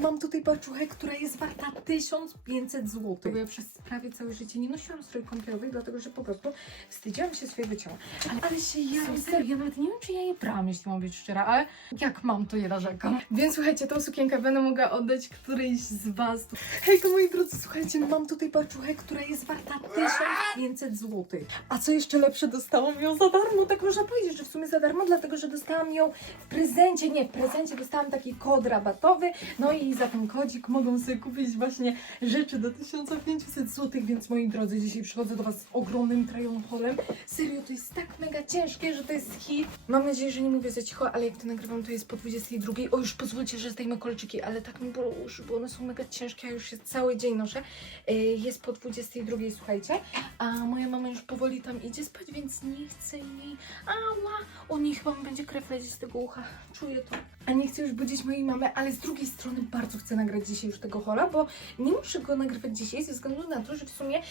Mam tutaj paczuchę, która jest warta 1500 zł. Bo ja przez prawie całe życie nie nosiłam strój kąpielowych, dlatego że po prostu wstydziłam się swojego ciała. Ale, ale się ja serio, ja nawet nie wiem, czy ja je brałam, jeśli mam być szczera, ale jak mam, to je narzekam. Więc słuchajcie, tą sukienkę będę mogła oddać którejś z was. Hejka moi drodzy, słuchajcie, no mam tutaj paczuchę, która jest warta 1500 zł. A co jeszcze lepsze, dostałam ją za darmo, tak można powiedzieć, że w sumie za darmo, dlatego że dostałam ją w prezencie, nie, w prezencie dostałam taki kod rabatowy, no i za ten kodzik mogą sobie kupić właśnie rzeczy do 1500 zł, więc moi drodzy, dzisiaj przychodzę do was z ogromnym Trajon Hallem. Serio, to jest tak mega ciężkie, że to jest hit. Mam nadzieję, że nie mówię za cicho, ale jak to nagrywam, to jest po 22. O, już pozwólcie, że zdejmę kolczyki, ale tak mi bolą uszy, bo one są mega ciężkie, a już się cały dzień noszę. Yy, Jest po 22, słuchajcie, a moja mama już powoli tam idzie spać, więc nie chcę jej... Ała! O nie, chyba mi będzie krew lecieć z tego ucha. Czuję to. A nie chcę już budzić mojej mamy, ale z drugiej strony bardzo chcę nagrać dzisiaj już tego hola, bo nie muszę go nagrywać dzisiaj ze względu na to, że w sumie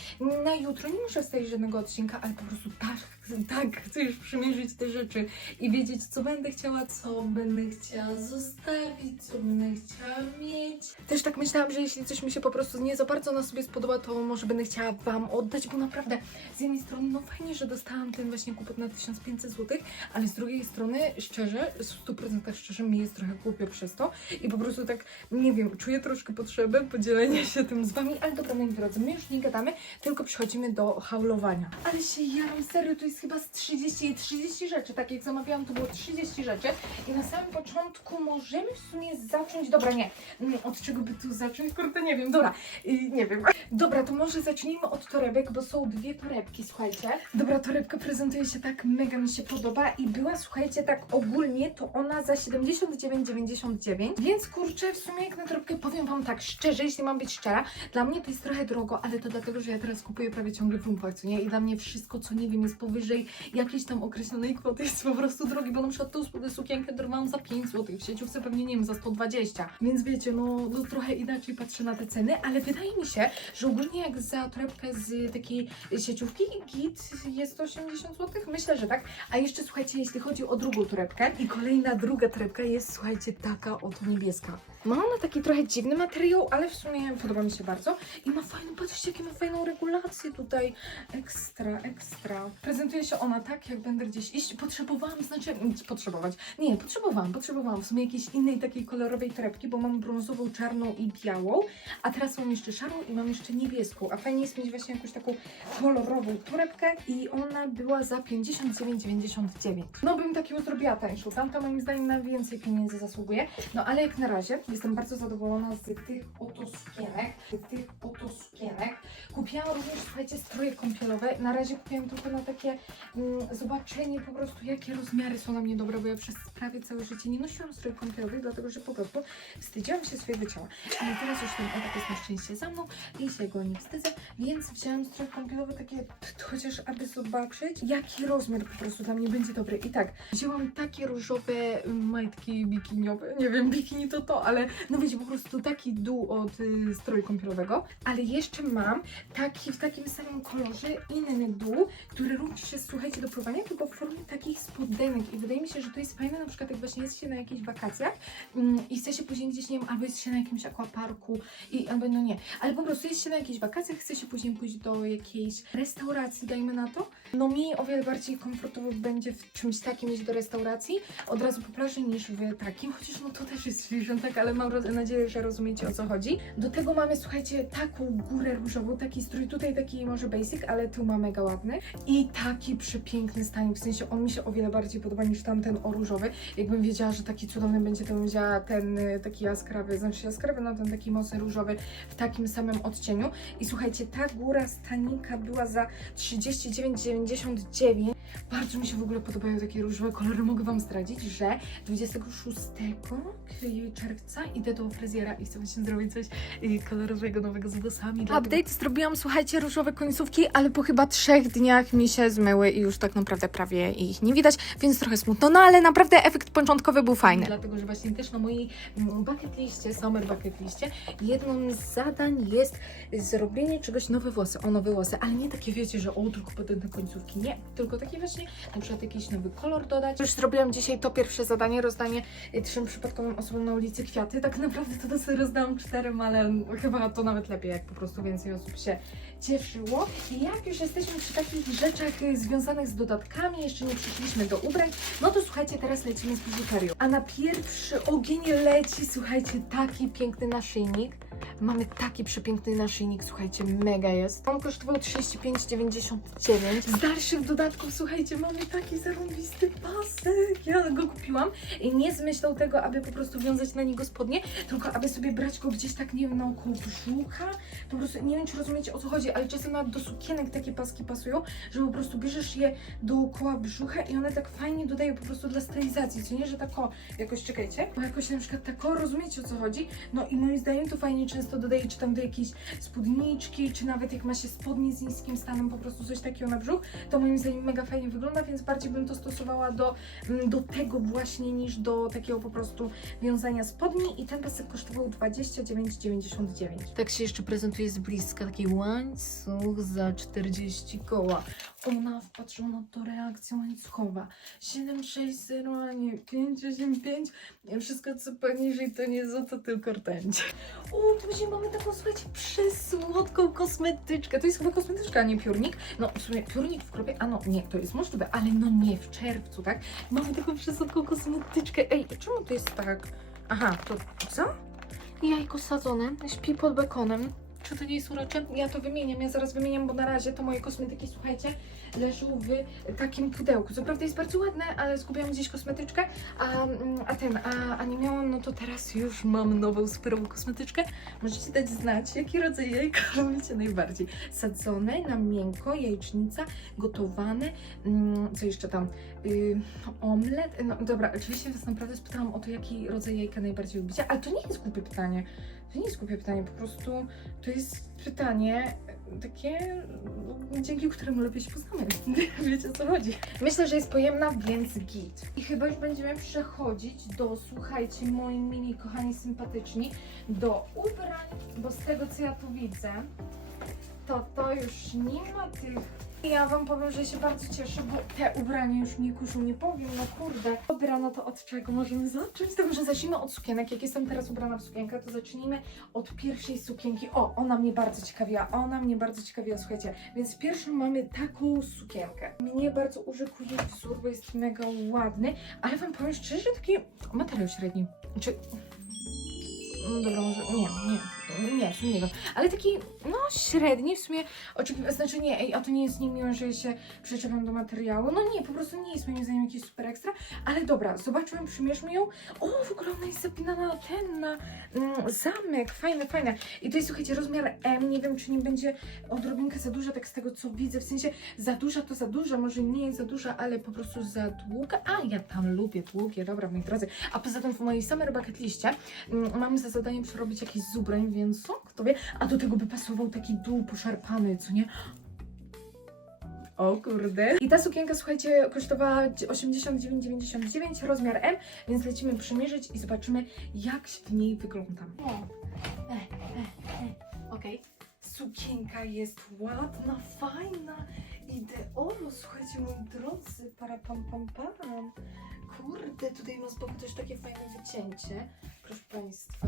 na jutro nie muszę wstawić żadnego odcinka, ale po prostu tak, tak chcę już przymierzyć te rzeczy i wiedzieć, co będę chciała, co będę chciała zostawić, co będę chciała mieć. Też tak myślałam, że jeśli coś mi się po prostu nie za bardzo na sobie spodoba, to może będę chciała Wam oddać, bo naprawdę z jednej strony no fajnie, że dostałam ten właśnie kupon na 1500 zł, ale z drugiej strony szczerze, w 100% szczerze mi jest trochę głupio przez to i po prostu tak, nie wiem, czuję troszkę potrzebę podzielenia się tym z Wami, ale dobra moi drodzy, my już nie gadamy, tylko przechodzimy do haulowania. Ale się jaram, serio, to jest chyba z 30, 30 rzeczy, tak jak zamawiałam, to było 30 rzeczy i na samym początku możemy w sumie zacząć, dobra nie, Mm, od czego by tu zacząć, kurde nie wiem, dobra, y, nie wiem. Dobra, to może zacznijmy od torebek, bo są dwie torebki, słuchajcie. Dobra, torebka prezentuje się tak, mega mi się podoba i była, słuchajcie, tak ogólnie to ona za 79,99, więc kurczę, w sumie jak na torebkę powiem Wam tak szczerze, jeśli mam być szczera, dla mnie to jest trochę drogo, ale to dlatego, że ja teraz kupuję prawie ciągle w lumpach, co nie? I dla mnie wszystko, co nie wiem, jest powyżej jakiejś tam określonej kwoty, jest po prostu drogi, bo na przykład tą sukienkę dorwałam za 5 zł, w sieciówce pewnie, nie wiem, za 120, więc wiecie, no, no trochę inaczej patrzę na te ceny, ale wydaje mi się, że ogólnie jak za torebkę z takiej sieciówki git jest 80 zł, myślę, że tak, a jeszcze słuchajcie, jeśli chodzi o drugą torebkę i kolejna druga torebka jest, słuchajcie, taka oto niebieska. Ma ona taki trochę dziwny materiał, ale w sumie podoba mi się bardzo. I ma fajną, patrzcie, jakie ma fajną regulację tutaj, ekstra, ekstra. Prezentuje się ona tak, jak będę gdzieś iść, potrzebowałam, znaczy, nic potrzebować, nie, potrzebowałam, potrzebowałam w sumie jakiejś innej takiej kolorowej torebki, bo mam brązową, czarną i białą, a teraz mam jeszcze szarą i mam jeszcze niebieską, a fajnie jest mieć właśnie jakąś taką kolorową torebkę i ona była za 59,99. No bym takiego zrobiła tańszą, tamta moim zdaniem na więcej pieniędzy zasługuje, no ale jak na razie jestem bardzo zadowolona z tych oto sukienek, z tych oto sukienek. Kupiłam również, słuchajcie, stroje kąpielowe, na razie kupiłam tylko na takie mm, zobaczenie po prostu, jakie rozmiary są na mnie dobre, bo ja przez prawie całe życie nie nosiłam strojów kąpielowych, dlatego że po prostu wstydziłam się swojego ciała. Ale teraz już ten etap jest na szczęście za mną i się go nie wstydzę, więc wzięłam strój kąpielowy takie, chociaż aby zobaczyć, jaki rozmiar po prostu dla mnie będzie dobry. I tak, wzięłam takie różowe majtki bikiniowe, nie wiem, bikini to to, ale no wiecie, po prostu taki dół od y, stroju kąpielowego, ale jeszcze mam taki w takim samym kolorze inny dół, który również jest, słuchajcie, do pływania, tylko w formie takich spodenek i wydaje mi się, że to jest fajne na przykład jak właśnie jest się na jakichś wakacjach mm, i chce się później gdzieś, nie wiem, albo jest się na jakimś aquaparku i albo no nie, ale po prostu jest się na jakichś wakacjach, chce się później pójść do jakiejś restauracji, dajmy na to. No mi o wiele bardziej komfortowo będzie w czymś takim iść do restauracji od razu po plaży niż w takim, chociaż no to też jest tak, ale mam nadzieję, że rozumiecie o co chodzi. Do tego mamy, słuchajcie, taką górę różową, taki strój, tutaj taki może basic, ale tu ma mega ładny i taki przepiękny stanik, w sensie on mi się o wiele bardziej podoba niż tamten o różowy. Jakbym wiedziała, że taki cudowny będzie, to bym wzięła ten y, taki jaskrawy, znaczy jaskrawy, no ten taki mocny różowy w takim samym odcieniu. I słuchajcie, ta góra stanika była za 39,99. Bardzo mi się w ogóle podobają takie różowe kolory. Mogę Wam zdradzić, że 26 czerwca idę do fryzjera i chcę właśnie zrobić coś y, kolorowego, nowego z włosami. dlatego- Update zrobiłam, słuchajcie, różowe końcówki, ale po chyba trzech dniach mi się zmyły i już tak naprawdę prawie ich nie widać, więc trochę smutno. No ale naprawdę efekt początkowy był fajny. Dlatego, że właśnie też na mojej mm, bucket liście, summer bucket liście, jedną z zadań jest zrobienie czegoś nowe włosy, o nowe włosy, ale nie takie wiecie, że o tylko podobne końcówki, nie, tylko takie właśnie na przykład jakiś nowy kolor dodać. Już zrobiłam dzisiaj to pierwsze zadanie, rozdanie y, trzem przypadkowym osobom na ulicy kwiaty. Tak naprawdę to dosyć rozdałam czterem, ale chyba to nawet lepiej, jak po prostu więcej osób się cieszyło. I jak już jesteśmy przy takich rzeczach y, związanych z dodatkami, jeszcze nie przyszliśmy do ubrań, no to słuchajcie, teraz lecimy z biżuterią. A na pierwszy ogień leci, słuchajcie, taki piękny naszyjnik. Mamy taki przepiękny naszyjnik, słuchajcie, mega jest. On kosztował 35,99. Z dalszych dodatków, słuchajcie, mamy taki zarąbisty pasek. Ja go kupiłam i nie z myślą tego, aby po prostu wiązać na niego spodnie, tylko aby sobie brać go gdzieś tak, nie wiem, naokoło brzucha. Po prostu, nie wiem, czy rozumiecie o co chodzi, ale czasem nawet do sukienek takie paski pasują, że po prostu bierzesz je dookoła brzucha i one tak fajnie dodają po prostu dla stylizacji, co nie, że tak o, jakoś, czekajcie, bo jakoś na przykład tak o, rozumiecie o co chodzi? No i moim zdaniem to fajnie często dodaje, czy tam do jakiejś spódniczki, czy nawet jak ma się spodnie z niskim stanem, po prostu coś takiego na brzuch, to moim zdaniem mega fajnie wygląda, więc bardziej bym to stosowała do, mm, do tego właśnie niż do takiego po prostu wiązania spodni i ten pasek kosztował 29,99. Tak się jeszcze prezentuje z bliska, taki łańcuch za 40 koła. Ona wpatrzona to reakcja łańcuchowa. 760, a nie 585. Wszystko co poniżej to nie złoto, tylko rtęć. O, później mamy taką, słuchajcie, przesłodką kosmetyczkę. To jest chyba kosmetyczka, a nie piórnik. No, w sumie piórnik w kropie, a no nie, to jest możliwe, ale no nie, w czerwcu, tak? Mamy taką przesłodką kosmetyczkę. Ej, czemu to jest tak? Aha, to co? Jajko sadzone, śpi pod bekonem. Czy to nie jest urocze? Ja to wymieniam, ja zaraz wymieniam, bo na razie to moje kosmetyki, słuchajcie, leżą w takim pudełku. Co prawda jest bardzo ładne, ale zgubiłam gdzieś kosmetyczkę, a, a ten, a, a nie miałam, no to teraz już mam nową superową kosmetyczkę. Możecie dać znać, jaki rodzaj jajka lubicie najbardziej. Sadzone na miękko, jajecznica, gotowane, mm, co jeszcze tam, yy, omlet. No dobra, oczywiście Was naprawdę spytałam o to, jaki rodzaj jajka najbardziej lubicie, ale to nie jest głupie pytanie. To nie jest głupie pytanie, po prostu to jest pytanie e, takie, no, dzięki któremu lepiej się poznamy. Wiecie o co chodzi. Myślę, że jest pojemna, więc git. I chyba już będziemy przechodzić do, słuchajcie, moi mini kochani sympatyczni, do ubrań, bo z tego co ja tu widzę, to to już nie ma tych ja wam powiem, że się bardzo cieszę, bo te ubrania już mnie kuszą, nie powiem, no kurde. Dobra, no to od czego możemy zacząć? To może zacznijmy od sukienek. Jak jestem teraz ubrana w sukienkę, to zacznijmy od pierwszej sukienki. O, ona mnie bardzo ciekawiła, ona mnie bardzo ciekawiła, słuchajcie. Więc pierwszą mamy taką sukienkę. Mnie bardzo urzekł jej wzór, bo jest mega ładny, ale wam powiem szczerze, taki materiał średni. Czy... No dobra, może nie, nie, nie, w sumie nie wiem. Ale taki, no średni w sumie, oczywiście, znaczy nie, ej, a to nie jest niemiłe, że się przyczepiam do materiału. No nie, po prostu nie jest moim zdaniem jakiś super ekstra, ale dobra, zobaczymy, przymierzmy ją. O, w ogóle ona jest zapinana na ten, na mm, zamek, fajne, fajne. I to jest, słuchajcie, rozmiar M, nie wiem, czy nie będzie odrobinkę za duża, tak z tego co widzę, w sensie za duża to za duża, może nie jest za duża, ale po prostu za długa. A, ja tam lubię długie, dobra, moi drodzy. A poza tym w mojej summer bucket liście mm, mam za zadanie przerobić jakiś z więc co, kto wie, a do tego by pasował taki dół poszarpany, co nie? O kurde. I ta sukienka, słuchajcie, kosztowała 89,99, rozmiar M, więc lecimy przymierzyć i zobaczymy, jak się w niej wyglądam. O. E, e, e. Okej. Sukienka jest ładna, fajna, ideowo, słuchajcie, moi drodzy, para pam pam pam. Kurde, tutaj ma z boku też takie fajne wycięcie, proszę Państwa.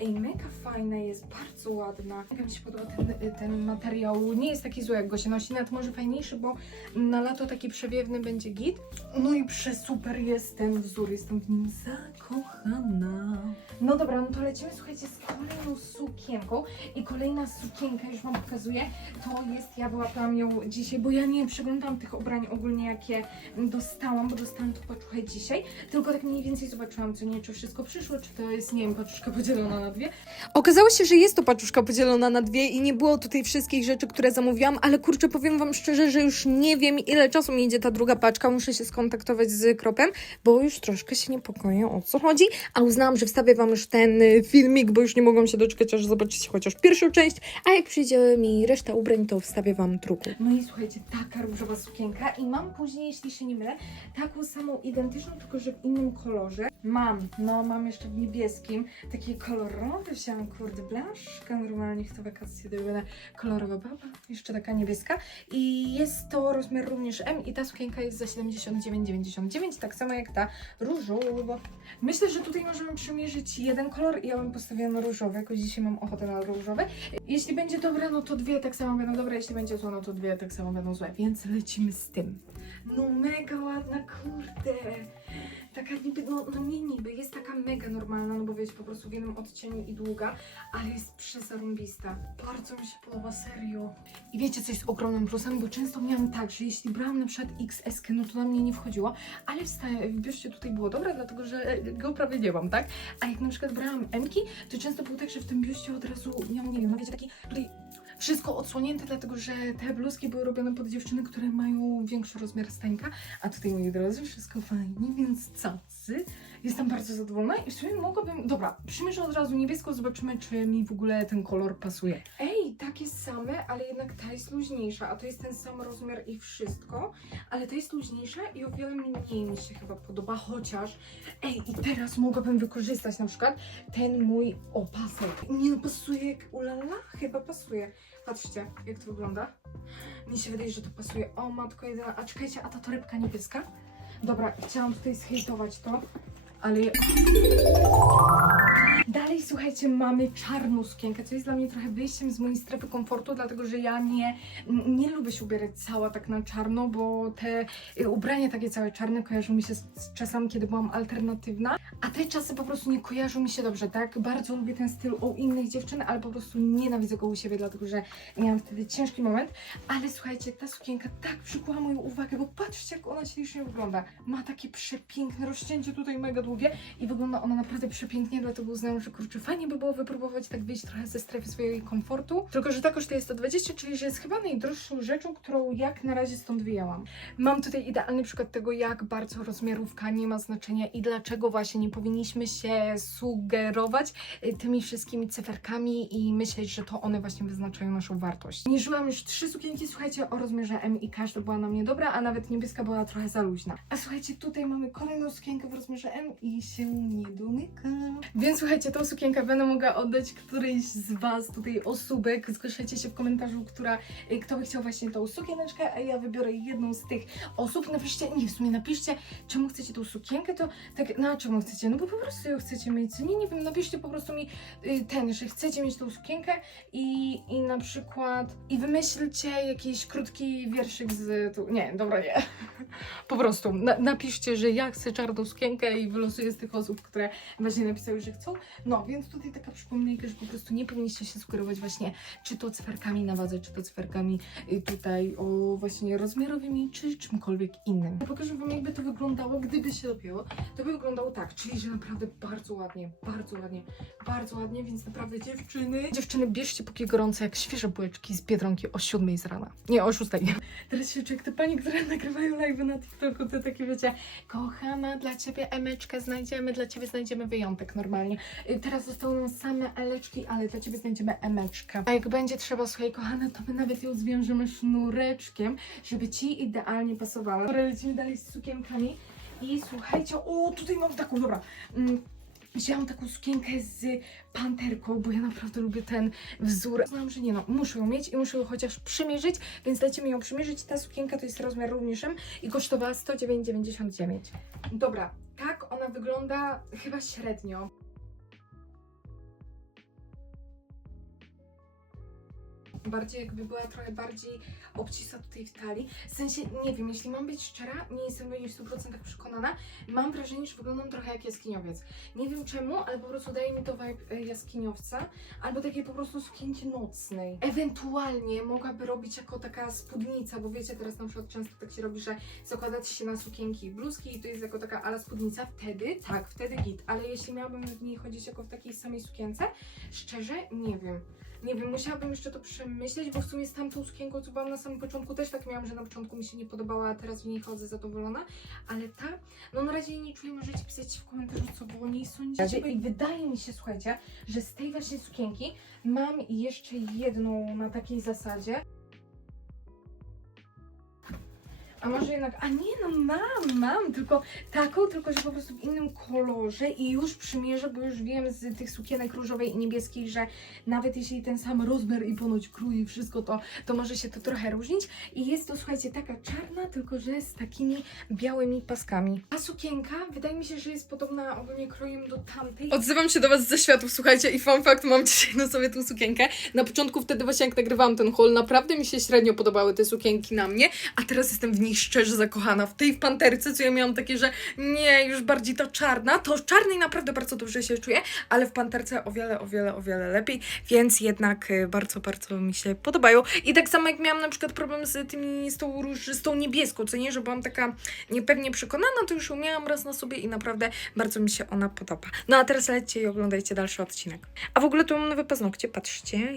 Ej, mega fajna jest, bardzo ładna. Mega mi się podoba ten, ten materiał. Nie jest taki zły, jak go się nosi, nawet może fajniejszy, bo na lato taki przewiewny będzie git. No i przesuper jest ten wzór, jestem w nim zakochana. No dobra, no to lecimy, słuchajcie, z kolejną sukienką. I kolejna sukienka, już Wam pokazuję, to jest, ja wyłapałam ją dzisiaj, bo ja nie przeglądałam tych ubrań ogólnie, jakie dostałam, bo dostałam tu paczuchę dzisiaj, tylko tak mniej więcej zobaczyłam, co nie, czy wszystko przyszło, czy to jest, nie wiem, paczuszka podzielona na dwie. Okazało się, że jest to paczuszka podzielona na dwie i nie było tutaj wszystkich rzeczy, które zamówiłam, ale kurczę, powiem Wam szczerze, że już nie wiem, ile czasu mi idzie ta druga paczka. Muszę się skontaktować z Kropem, bo już troszkę się niepokoję, o co chodzi, a uznałam, że wstawię Wam już ten y, filmik, bo już nie mogłam się doczekać, aż zobaczycie chociaż pierwszą część, a jak przyjdzie mi reszta ubrań, to wstawię wam drugu. No i słuchajcie, taka różowa sukienka i mam później, jeśli się nie mylę, taką samą identyczną, tylko że w innym kolorze. Mam, no mam jeszcze w niebieskim, takie kolorowe wziąłam, kurde, blaszka, normalnie chcę wakacje, to będę kolorowa baba, jeszcze taka niebieska i jest to rozmiar również M i ta sukienka jest za 79,99, tak samo jak ta różowa. Myślę, że tutaj możemy przymierzyć jeden kolor i ja bym postawiła na różowy, jakoś dzisiaj mam ochotę na różowy. Jeśli będzie dobra, no to dwie tak samo będą dobre, jeśli będzie zła, no to dwie tak samo będą złe, więc lecimy z tym. No mega ładna, kurde. Taka niby, no, no nie niby, jest taka mega normalna, no bo wiecie, po prostu w jednym odcieniu i długa, ale jest przezarąbista. Bardzo mi się podoba, serio. I wiecie, co jest ogromnym plusem, bo często miałam tak, że jeśli brałam na przykład XS, no to na mnie nie wchodziło, ale w, biuście tutaj było dobre, dlatego że go prawie nie mam, tak? A jak na przykład brałam Mki, to często było tak, że w tym biuście od razu miałam, nie wiem, no wiecie, taki tutaj wszystko odsłonięte, dlatego że te bluzki były robione pod dziewczyny, które mają większy rozmiar stańka, a tutaj, moi drodzy, wszystko fajnie, więc cacy. Jestem bardzo zadowolona i w sumie mogłabym... Dobra, przymierzę od razu niebieską, zobaczymy, czy mi w ogóle ten kolor pasuje. Ej, takie same, ale jednak ta jest luźniejsza, a to jest ten sam rozmiar i wszystko, ale ta jest luźniejsza i o wiele mniej mi się chyba podoba, chociaż... Ej, i teraz mogłabym wykorzystać na przykład ten mój opasek. Nie no, pasuje jak ulala? Chyba pasuje. Patrzcie, jak to wygląda. Mi się wydaje, że to pasuje. O matko jedyna. A czekajcie, a ta torebka niebieska? Dobra, chciałam tutaj zhejtować to, ale... Dalej, słuchajcie, mamy czarną sukienkę, co jest dla mnie trochę wyjściem z mojej strefy komfortu, dlatego że ja nie, nie lubię się ubierać cała tak na czarno, bo te y, ubrania takie całe czarne kojarzą mi się z, czasami, kiedy byłam alternatywna, a te czasy po prostu nie kojarzą mi się dobrze, tak? Bardzo lubię ten styl u innych dziewczyn, ale po prostu nienawidzę go u siebie, dlatego że miałam wtedy ciężki moment, ale słuchajcie, ta sukienka tak przykuła moją uwagę, bo patrzcie, jak ona ślicznie wygląda. Ma takie przepiękne rozcięcie tutaj mega długie i wygląda ona naprawdę przepięknie, dlatego uznałam, że kurczę, fajnie by było wypróbować tak wyjść trochę ze strefy swojego komfortu. Tylko, że ta kosztuje 120, czyli że jest chyba najdroższą rzeczą, którą jak na razie stąd wyjęłam. Mam tutaj idealny przykład tego, jak bardzo rozmiarówka nie ma znaczenia i dlaczego właśnie nie powinniśmy się sugerować y, tymi wszystkimi cyferkami i myśleć, że to one właśnie wyznaczają naszą wartość. Mierzyłam już trzy sukienki, słuchajcie, o rozmiarze M i każda była na mnie dobra, a nawet niebieska była trochę za luźna. A słuchajcie, tutaj mamy kolejną sukienkę w rozmiarze M i się nie domyka. Więc słuchajcie, tą sukienkę będę mogła oddać którejś z Was, tutaj osóbek. Zgłaszajcie się w komentarzu, która, y, kto by chciał właśnie tą sukieneczkę, a ja wybiorę jedną z tych osób. Napiszcie, nie w sumie napiszcie, czemu chcecie tą sukienkę, to tak, na czemu chcecie, no bo po prostu ją chcecie mieć, nie, nie wiem, napiszcie po prostu mi y, ten, że chcecie mieć tą sukienkę i, i na przykład, i wymyślcie jakiś krótki wierszyk z, tu, nie, dobra, nie, po prostu, na, napiszcie, że ja chcę czarną sukienkę i wylosuję z tych osób, które właśnie napisały, że chcą, no, więc tutaj taka przypomnienka, że po prostu nie powinniście się sugerować właśnie, czy to cyferkami na wadze, czy to cyferkami y, tutaj o właśnie rozmiarowymi, czy czymkolwiek innym. Pokażę Wam, jakby to wyglądało, gdyby się dopięło. To by wyglądało tak, czyli że naprawdę bardzo ładnie, bardzo ładnie, bardzo ładnie, więc naprawdę dziewczyny, dziewczyny bierzcie póki gorące jak świeże bułeczki z Biedronki o 7 z rana. Nie, o 6. Teraz się czuję jak te panie, które nagrywają live na TikToku, to takie wiecie, kochana, dla Ciebie emeczkę znajdziemy, dla Ciebie znajdziemy wyjątek normalnie. Y, Teraz zostały nam same eleczki, ale dla Ciebie znajdziemy emeczkę. A jak będzie trzeba, słuchaj kochana, to my nawet ją zwiążemy sznureczkiem, żeby Ci idealnie pasowała. Dobra, lecimy dalej z sukienkami. I słuchajcie, o tutaj mam taką, dobra. Mm, Wzięłam taką sukienkę z panterką, bo ja naprawdę lubię ten wzór. Znam, że nie no, muszę ją mieć i muszę ją chociaż przymierzyć, więc lecimy ją przymierzyć. Ta sukienka to jest rozmiar również M i kosztowała 109,99. Dobra, tak ona wygląda chyba średnio. Bardziej jakby była trochę bardziej obcisła tutaj w talii. W sensie, nie wiem, jeśli mam być szczera, nie jestem w 100% przekonana. Mam wrażenie, że wyglądam trochę jak jaskiniowiec. Nie wiem czemu, ale po prostu daje mi to vibe e, jaskiniowca, albo takiej po prostu sukienki nocnej. Ewentualnie mogłaby robić jako taka spódnica, bo wiecie, teraz na przykład często tak się robi, że zakładacie się na sukienki i bluzki i to jest jako taka ala spódnica. Wtedy, tak, wtedy git, ale jeśli miałabym w niej chodzić jako w takiej samej sukience, szczerze, nie wiem. Nie wiem, musiałabym jeszcze to przemyśleć, bo w sumie z tamtą sukienką, co byłam na samym początku, też tak miałam, że na początku mi się nie podobała, a teraz w niej chodzę zadowolona. Ale ta, no na razie nie czuję, możecie pisać w komentarzu, co wy o niej sądzicie. I wydaje mi się, słuchajcie, że z tej właśnie sukienki mam jeszcze jedną na takiej zasadzie. A może jednak, a nie no mam, mam, tylko taką, tylko że po prostu w innym kolorze i już przymierzę, bo już wiem z tych sukienek różowej i niebieskiej, że nawet jeśli ten sam rozmiar i ponoć krój i wszystko to, to może się to trochę różnić. I jest to, słuchajcie, taka czarna, tylko że z takimi białymi paskami. A sukienka, wydaje mi się, że jest podobna ogólnie krojem do tamtej. Odzywam się do Was ze światów, słuchajcie, i fun fact, mam dzisiaj na sobie tą sukienkę. Na początku wtedy właśnie jak nagrywałam ten haul, naprawdę mi się średnio podobały te sukienki na mnie, a teraz jestem w niej szczerze zakochana. W tej w panterce, co ja miałam takie, że nie, już bardziej ta czarna, to w czarnej naprawdę bardzo dobrze się czuję, ale w panterce o wiele, o wiele, o wiele lepiej, więc jednak y, bardzo, bardzo mi się podobają. I tak samo jak miałam na przykład problem z tymi, z tą, róż, z tą niebieską, co nie, że byłam taka niepewnie przekonana, to już ją miałam raz na sobie i naprawdę bardzo mi się ona podoba. No a teraz lećcie i oglądajcie dalszy odcinek. A w ogóle tu mam nowe paznokcie, patrzcie.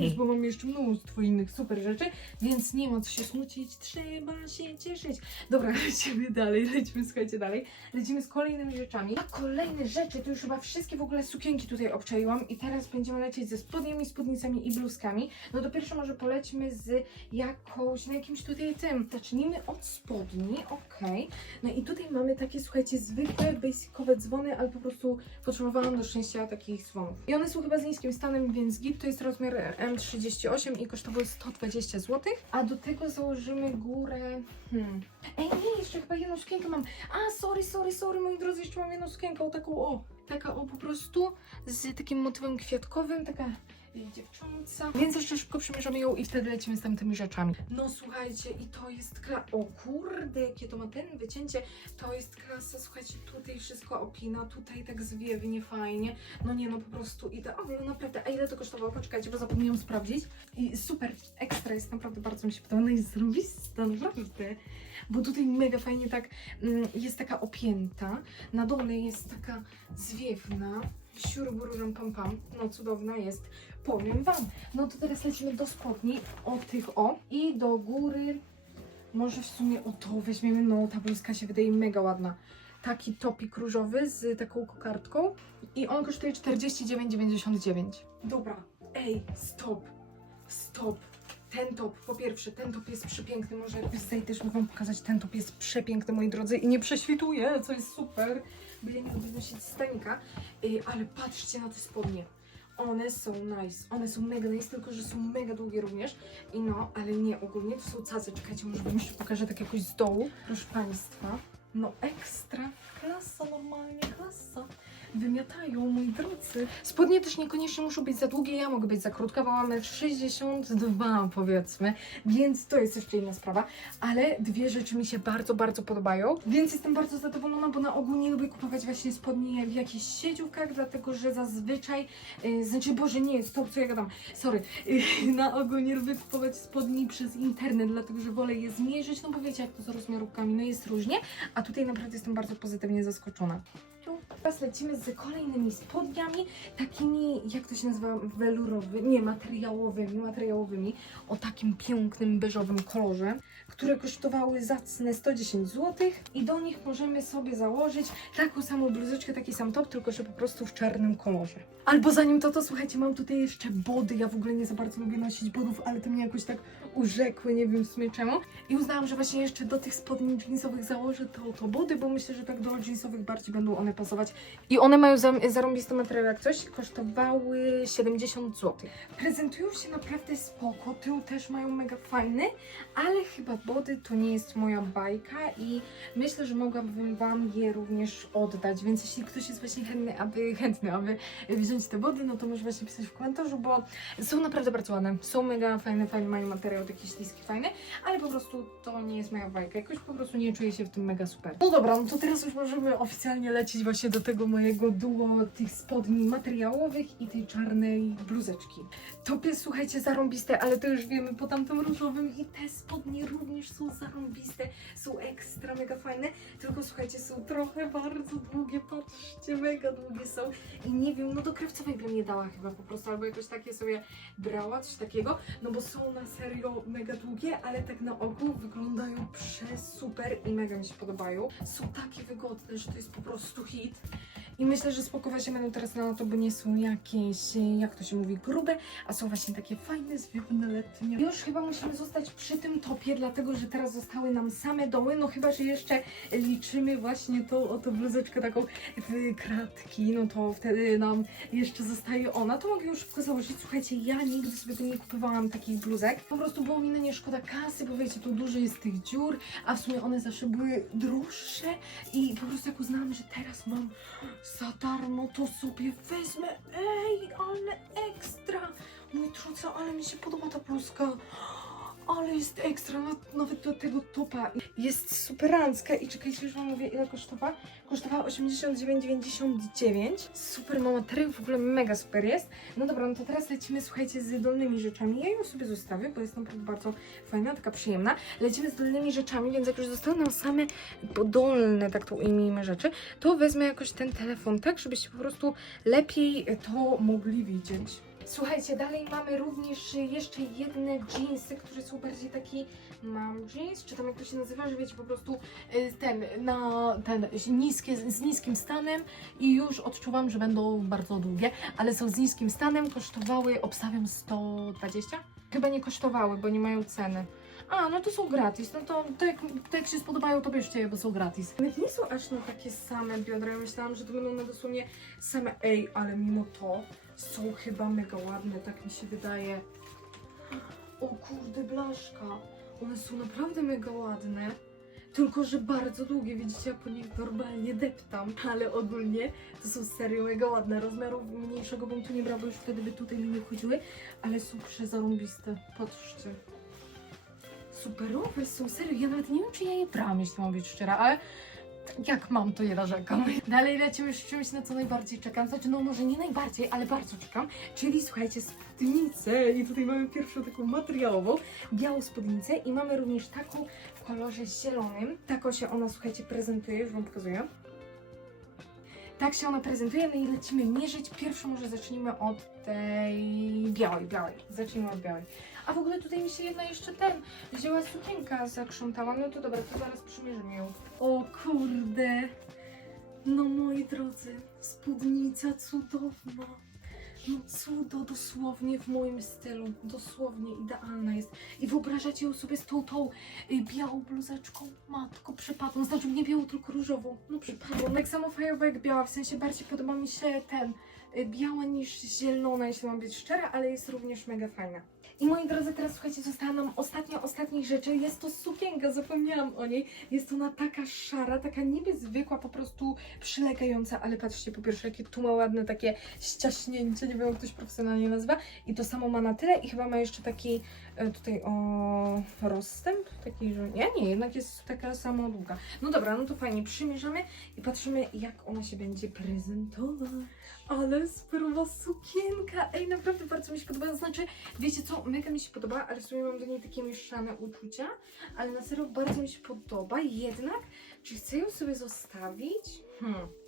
Nic, bo mam jeszcze mnóstwo innych super rzeczy, więc nie ma co się smucić, trzeba się cieszyć. Dobra, lecimy dalej, lecimy, słuchajcie, dalej. Lecimy z kolejnymi rzeczami. A kolejne rzeczy, to już chyba wszystkie w ogóle sukienki tutaj obczaiłam i teraz będziemy lecieć ze spodniami, spódnicami i bluzkami. No to pierwsze może polećmy z jakąś, no jakimś tutaj tym. Zacznijmy od spodni, okej. No i tutaj mamy takie, słuchajcie, zwykłe, basicowe dzwony, ale po prostu potrzebowałam do szczęścia takich dzwonów. I one są chyba z niskim stanem, więc git to jest rozmiar M38 i kosztowały 120 zł. A do tego założymy górę... Hmm. Ej, nie, jeszcze chyba jedną sukienkę mam. A, sorry, sorry, sorry, moi drodzy, jeszcze mam jedną sukienkę, o taką, o. Taka, o, po prostu z takim motywem kwiatkowym, taka dziewcząca. Więc jeszcze szybko przymierzamy ją i wtedy lecimy z tamtymi rzeczami. No słuchajcie, i to jest kla... O kurde, jakie to ma ten wycięcie. To jest klasa, słuchajcie, tutaj wszystko opina, tutaj tak zwiewnie, fajnie. No nie, no po prostu idealnie, no naprawdę. A ile to kosztowało? Poczekajcie, bo zapomniałam sprawdzić. I super, ekstra jest, naprawdę bardzo mi się podoba. No jest zrobista, naprawdę. Bo tutaj mega fajnie tak mm, jest taka opięta. Na dole jest taka zwiewna. Siurbururum pam pam. No cudowna jest. Powiem Wam. No to teraz lecimy do spodni. O tych o. I do góry. Może w sumie o to weźmiemy. No ta bluzka się wydaje mega ładna. Taki topik różowy z taką kokardką. I on kosztuje 49,99. Dobra. Ej, stop. Stop. Ten top, po pierwsze, ten top jest przepiękny. Może jakby tutaj też mogę wam pokazać, ten top jest przepiękny, moi drodzy, i nie prześwituje, co jest super. Ja nie lubię nosić stanika, Ej, ale patrzcie na te spodnie. One są nice, one są mega nice, tylko że są mega długie również. I no, ale nie, ogólnie to są cacy. Czekajcie, może wam jeszcze pokażę tak jakoś z dołu. Proszę Państwa, no ekstra, klasa, normalnie klasa. Wymiatają, moi drodzy. Spodnie też niekoniecznie muszą być za długie, ja mogę być za krótka, bo mamy 62 powiedzmy, więc to jest jeszcze inna sprawa. Ale dwie rzeczy mi się bardzo, bardzo podobają, więc jestem bardzo zadowolona, bo na ogół nie lubię kupować właśnie spodnie w jakichś sieciówkach, dlatego że zazwyczaj, yy, znaczy Boże nie to, co ja gadam, sorry, yy, na ogół nie lubię kupować spodni przez internet, dlatego że wolę je zmierzyć, no bo wiecie jak to z rozmiarówkami, no jest różnie, a tutaj naprawdę jestem bardzo pozytywnie zaskoczona. Teraz lecimy z kolejnymi spodniami, takimi, jak to się nazywa, welurowymi, nie, materiałowymi, materiałowymi, o takim pięknym, beżowym kolorze, które kosztowały zacne 110 zł i do nich możemy sobie założyć taką samą bluzeczkę, taki sam top, tylko że po prostu w czarnym kolorze. Albo zanim to, to słuchajcie, mam tutaj jeszcze body, ja w ogóle nie za bardzo lubię nosić bodów, ale to mnie jakoś tak urzekły, nie wiem w sumie czemu. I uznałam, że właśnie jeszcze do tych spodni jeansowych założę to, to body, bo myślę, że tak do jeansowych bardziej będą one pasować. I one mają za, zarąbisty materiał jak coś, kosztowały 70 zł. Prezentują się naprawdę spoko, tył też mają mega fajny, ale chyba body to nie jest moja bajka i myślę, że mogłabym Wam je również oddać, więc jeśli ktoś jest właśnie chętny, aby, chętny, aby wziąć te body, no to może właśnie pisać w komentarzu, bo są naprawdę bardzo ładne, są mega fajne, fajne mają materiał taki śliski, fajny, ale po prostu to nie jest moja bajka, jakoś po prostu nie czuję się w tym mega super. No dobra, no to teraz już możemy oficjalnie lecieć właśnie do tego mojego duo tych spodni materiałowych i tej czarnej bluzeczki. Topy, słuchajcie, zarąbiste, ale to już wiemy po tamtym różowym i te spodnie również są zarąbiste, są ekstra mega fajne, tylko słuchajcie, są trochę bardzo długie, patrzcie, mega długie są i nie wiem, no do krawcowej bym je dała chyba po prostu, albo jakoś takie sobie brała, coś takiego, no bo są na serio mega długie, ale tak na ogół wyglądają super i mega mi się podobają. Są takie wygodne, że to jest po prostu hit. I myślę, że spoko się będą teraz na to, bo nie są jakieś, jak to się mówi, grube, a są właśnie takie fajne, zwiewne, letnie. Już chyba musimy zostać przy tym topie, dlatego że teraz zostały nam same doły, no chyba, że jeszcze liczymy właśnie tą oto bluzeczkę taką w kratki, no to wtedy nam jeszcze zostaje ona. To mogę już szybko założyć. Słuchajcie, ja nigdy sobie tu nie kupowałam takich bluzek. Po prostu było mi na nie szkoda kasy, bo wiecie, tu dużo jest tych dziur, a w sumie one zawsze były droższe i po prostu jak uznałam, że teraz mam za darmo, to sobie wezmę. Ej, ale ekstra! Mój truca, ale mi się podoba ta bluzka. Ale jest ekstra, na- nawet do tego topa. Jest superancka i czekajcie, już wam mówię ile kosztowała. Kosztowała 89,99. Super ma materiał, w ogóle mega super jest. No dobra, no to teraz lecimy, słuchajcie, z dolnymi rzeczami. Ja ją sobie zostawię, bo jest naprawdę bardzo fajna, taka przyjemna. Lecimy z dolnymi rzeczami, więc jak już zostaną nam same dolne, tak to ujmijmy rzeczy, to wezmę jakoś ten telefon, tak, żebyście po prostu lepiej to mogli widzieć. Słuchajcie, dalej mamy również jeszcze jedne jeansy, które są bardziej taki mam jeans, czy tam jak to się nazywa, że wiecie po prostu y, ten, na ten niskie, z niskim stanem i już odczuwam, że będą bardzo długie, ale są z niskim stanem, kosztowały, obstawiam 120? Chyba nie kosztowały, bo nie mają ceny. A, no to są gratis, no to, to, jak, to jak się spodobają, to bierzcie je, bo są gratis. Nawet nie są aż na takie same biodra, ja myślałam, że to będą na dosłownie same, ej, ale mimo to są chyba mega ładne, tak mi się wydaje. O kurde, blaszka, one są naprawdę mega ładne. Tylko, że bardzo długie, widzicie, ja po nich normalnie deptam, ale ogólnie to są serio mega ładne. Rozmiaru mniejszego bym tu nie brała, bo już wtedy by tutaj mi nie chodziły, ale są przezarąbiste. Patrzcie. Superowe są, serio. Ja nawet nie wiem, czy ja je brałam, jeśli mam być szczera, ale jak mam, to je narzekam. Dalej lecimy z czymś, na co najbardziej czekam. Znaczy, no może nie najbardziej, ale bardzo czekam. Czyli słuchajcie, spódnicę. I tutaj mamy pierwszą taką materiałową, białą spódnicę i mamy również taką w kolorze zielonym. Tako się ona, słuchajcie, prezentuje, już Wam pokazuję. Tak się ona prezentuje, no i lecimy mierzyć. Pierwszą może zacznijmy od tej białej, białej. Zacznijmy od białej. A w ogóle tutaj mi się jedna jeszcze ten, wzięła sukienka zakrzątała. No to dobra, to zaraz przymierzymy ją. O kurde. No moi drodzy, spódnica cudowna. No cudo, dosłownie w moim stylu. Dosłownie idealna jest. I wyobrażacie ją sobie z tą, tą y, białą bluzeczką? Matko, przypadłą. Znaczy nie białą, tylko różową. No przypadłą. Tak samo jak biała, w sensie bardziej podoba mi się ten biała niż zielona, jeśli mam być szczera, ale jest również mega fajna. I moi drodzy, teraz słuchajcie, została nam ostatnia ostatnich rzeczy. Jest to sukienka, zapomniałam o niej. Jest ona taka szara, taka niby zwykła, po prostu przylegająca, ale patrzcie, po pierwsze, jakie tu ma ładne takie ściaśnięcie, nie wiem jak ktoś profesjonalnie nazywa. I to samo ma na tyle i chyba ma jeszcze taki tutaj o rozstęp, taki, że nie, nie, jednak jest taka sama długa. No dobra, no to fajnie, przymierzamy i patrzymy jak ona się będzie prezentować. Ale superowa sukienka! Ej, naprawdę bardzo mi się podoba. Znaczy, wiecie co, mega mi się podoba, ale w sumie mam do niej takie mieszane uczucia. Ale na serio bardzo mi się podoba. Jednak, czy chcę ją sobie zostawić? Hmm.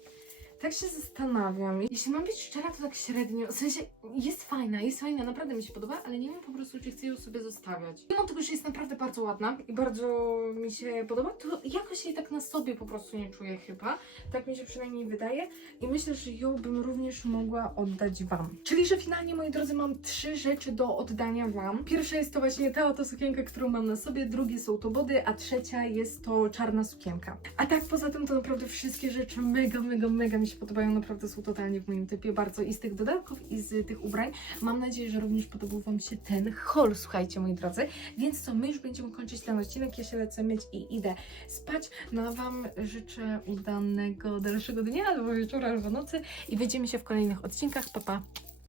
Tak się zastanawiam. Jeśli mam być szczera, to tak średnio. W sensie jest fajna, jest fajna, naprawdę mi się podoba, ale nie wiem po prostu, czy chcę ją sobie zostawiać. Mimo tego, że jest naprawdę bardzo ładna i bardzo mi się podoba, to jakoś jej tak na sobie po prostu nie czuję chyba. Tak mi się przynajmniej wydaje. I myślę, że ją bym również mogła oddać Wam. Czyli, że finalnie, moi drodzy, mam trzy rzeczy do oddania Wam. Pierwsza jest to właśnie ta oto sukienka, którą mam na sobie, drugie są to body, a trzecia jest to czarna sukienka. A tak poza tym to naprawdę wszystkie rzeczy mega, mega, mega mi się podobają. Naprawdę są totalnie w moim typie bardzo i z tych dodatków i z tych ubrań. Mam nadzieję, że również podobał Wam się ten haul, słuchajcie, moi drodzy. Więc co, my już będziemy kończyć ten odcinek. Ja się lecę myć i idę spać. No a Wam życzę udanego dalszego dnia, albo wieczora, albo nocy i widzimy się w kolejnych odcinkach. Pa, pa!